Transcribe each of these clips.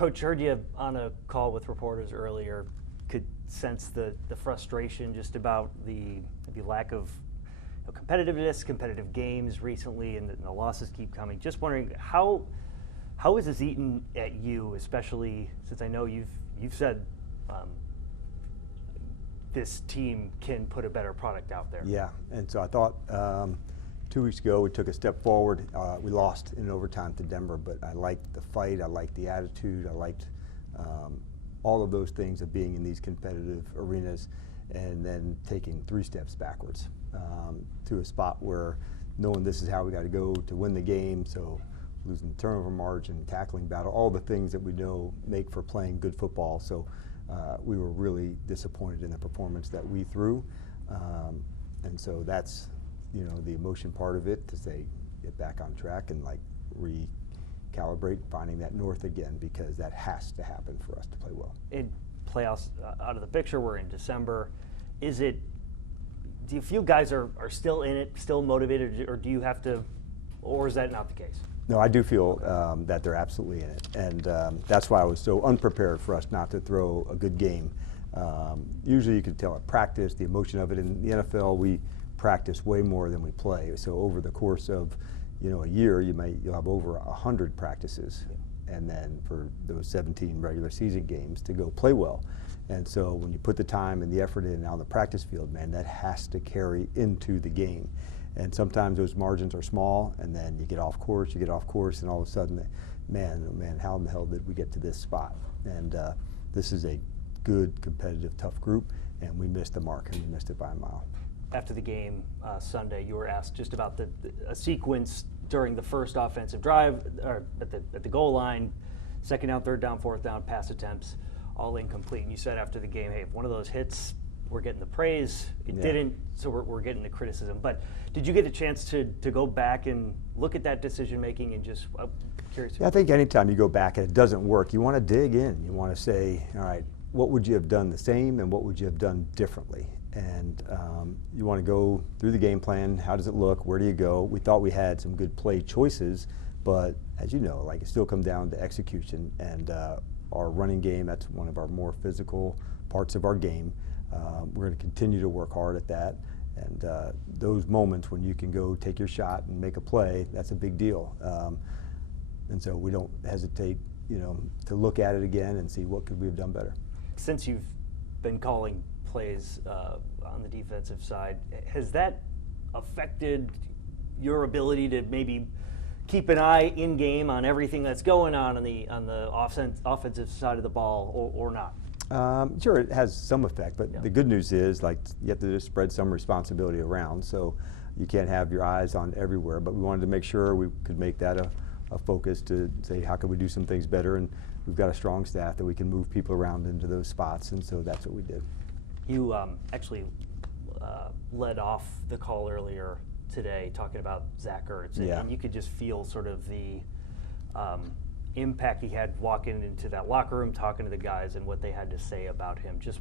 Coach, heard you on a call with reporters earlier. Could sense the frustration just about the maybe lack of competitiveness, competitive games recently, and the losses keep coming. Just wondering how is this eaten at you, especially since I know you've said this team can put a better product out there. Yeah, and so I thought 2 weeks ago we took a step forward. We lost in overtime to Denver, but I liked the fight, I liked the attitude, I liked all of those things of being in these competitive arenas, and then taking 3 steps backwards to a spot where knowing this is how we got to go to win the game. So losing the turnover margin, tackling battle, all the things that we know make for playing good football. So we were really disappointed in the performance that we threw, and so that's the emotion part of it, to say get back on track and like recalibrate, finding that north again, because that has to happen for us to play well. In playoffs out of the picture, we're in December. Do you feel guys are still in it, still motivated, or do you have to, or is that not the case? No, I do feel that they're absolutely in it, and that's why I was so unprepared for us not to throw a good game. Usually you can tell at practice the emotion of it. In the NFL, we practice way more than we play. So over the course of a year, you'll have over 100 practices, and then for those 17 regular season games to go play well. And so when you put the time and the effort in on the practice field, man, that has to carry into the game. And sometimes those margins are small, and then you get off course, and all of a sudden, man, how in the hell did we get to this spot? And this is a good, competitive, tough group, and we missed the mark, and we missed it by a mile. After the game Sunday, you were asked just about a sequence during the first offensive drive, or at the goal line, 2nd down, 3rd down, 4th down, pass attempts, all incomplete. And you said after the game, hey, if one of those hits, we're getting the praise. It didn't, so we're getting the criticism. But did you get a chance to go back and look at that decision making and just curious? Yeah, I think anytime you go back and it doesn't work, you want to dig in. You want to say, all right, what would you have done the same and what would you have done differently? And you want to go through the game plan. How does it look? Where do you go? We thought we had some good play choices, but as you know, like, it still comes down to execution. And our running game, that's one of our more physical parts of our game. We're going to continue to work hard at that. And those moments when you can go take your shot and make a play, that's a big deal. And so we don't hesitate, to look at it again and see what could we have done better. Since you've been calling plays on the defensive side, has that affected your ability to maybe keep an eye in game on everything that's going on the offensive side of the ball, or not? Sure, it has some effect, but Yeah. The good news is, like, you have to just spread some responsibility around, so you can't have your eyes on everywhere. But we wanted to make sure we could make that a focus to say, how can we do some things better? And we've got a strong staff that we can move people around into those spots, and so that's what we did. You actually led off the call earlier today talking about Zach Ertz, and you could just feel sort of the impact he had walking into that locker room, talking to the guys, and what they had to say about him. Just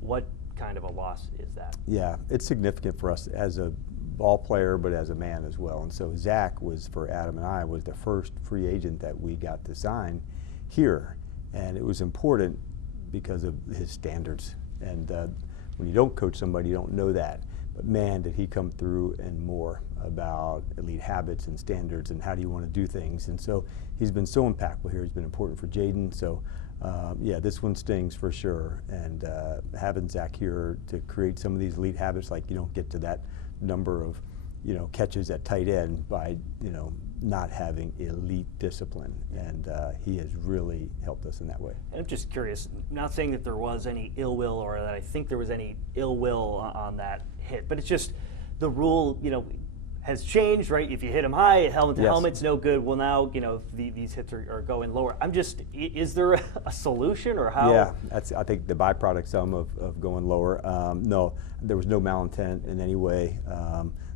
what kind of a loss is that? Yeah, it's significant for us as a ball player, but as a man as well. And so Zach was, for Adam and I, was the first free agent that we got to sign here, and it was important because of his standards. And when you don't coach somebody, you don't know that. But man, did he come through and more about elite habits and standards and how do you want to do things. And so he's been so impactful here. He's been important for Jaden. So yeah, this one stings for sure. And having Zach here to create some of these elite habits, like you don't get to that number of catches at tight end by not having elite discipline, and he has really helped us in that way. And I'm just curious, not saying that there was any ill will or that I think there was any ill will on that hit, but it's just the rule, has changed, right? If you hit him high, helmet to helmet's no good. Well, now, these hits are going lower. Is there a solution, or how? Yeah, that's, I think, the byproduct some of going lower. No, there was no malintent in any way.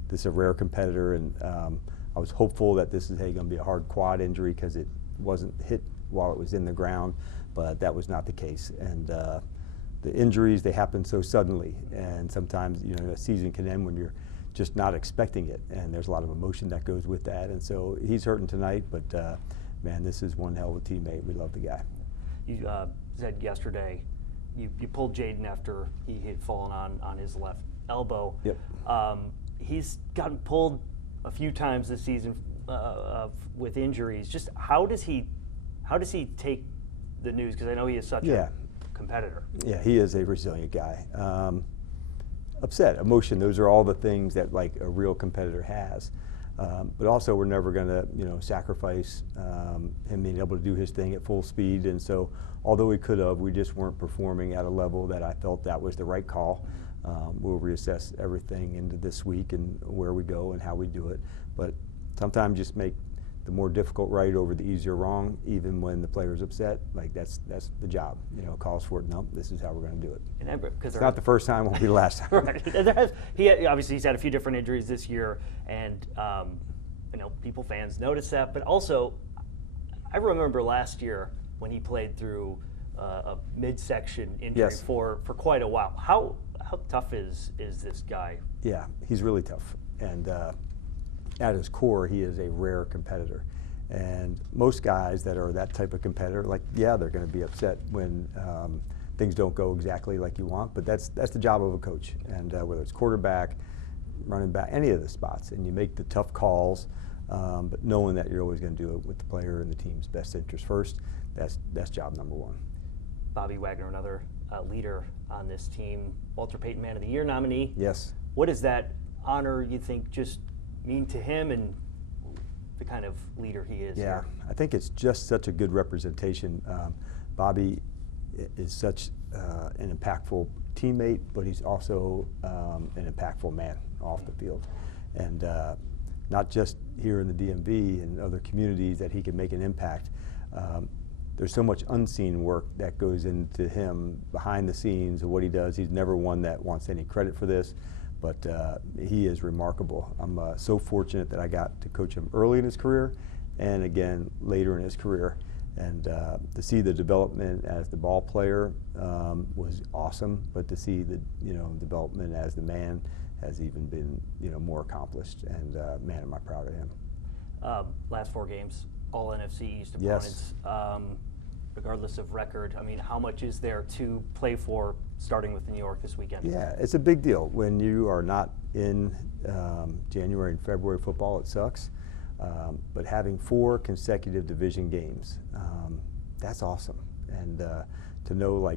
This is a rare competitor, and I was hopeful that this is going to be a hard quad injury because it wasn't hit while it was in the ground, but that was not the case. And the injuries, they happen so suddenly, and sometimes a season can end when you're just not expecting it, and there's a lot of emotion that goes with that. And so he's hurting tonight, but man, this is one hell of a teammate. We love the guy. you said yesterday you pulled Jaden after he had fallen on his left elbow. Yep. He's gotten pulled a few times this season with injuries. Just how does he take the news? Because I know he is such a competitor. Yeah, he is a resilient guy. Upset, emotion, those are all the things that like a real competitor has. But also we're never going to sacrifice him being able to do his thing at full speed. And so although we could have, we just weren't performing at a level that I felt that was the right call. We'll reassess everything into this week and where we go and how we do it. But sometimes just make the more difficult right over the easier wrong, even when the player's upset. Like that's the job. Calls for it. No, this is how we're going to do it. And it's not the first time, won't be the last time. Right. Obviously he's had a few different injuries this year, and people, fans notice that. But also, I remember last year when he played through a midsection injury for quite a while. How tough is this guy? Yeah, he's really tough, and at his core, he is a rare competitor. And most guys that are that type of competitor, they're going to be upset when things don't go exactly like you want, but that's the job of a coach. And whether it's quarterback, running back, any of the spots, and you make the tough calls, but knowing that you're always going to do it with the player and the team's best interest first, that's job number one. Bobby Wagner, another leader on this team, Walter Payton Man of the Year nominee. Yes. What does that honor, you think, just mean to him and the kind of leader he is? Yeah, I think it's just such a good representation. Bobby is such an impactful teammate, but he's also an impactful man off the field. And not just here in the DMV and other communities that he can make an impact. There's so much unseen work that goes into him behind the scenes of what he does. He's never one that wants any credit for this, but he is remarkable. I'm so fortunate that I got to coach him early in his career and again later in his career. And to see the development as the ball player was awesome, but to see the development as the man has even been more accomplished. And man, am I proud of him. Last 4 games, all NFC East opponents. Yes. Regardless of record, I mean, how much is there to play for, starting with New York this weekend? Yeah, it's a big deal. When you are not in January and February football, it sucks. But having 4 consecutive division games, that's awesome. And to know,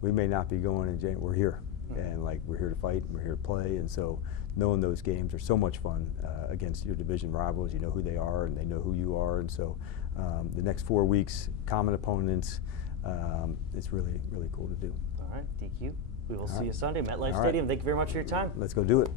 we may not be going in January, we're here. And we're here to fight, and we're here to play. And so knowing those games are so much fun against your division rivals. You know who they are, and they know who you are. And so the next 4 weeks, common opponents, it's really, really cool to do. All right, DQ. We will see you Sunday, MetLife Stadium. Thank you very much for your time. Let's go do it.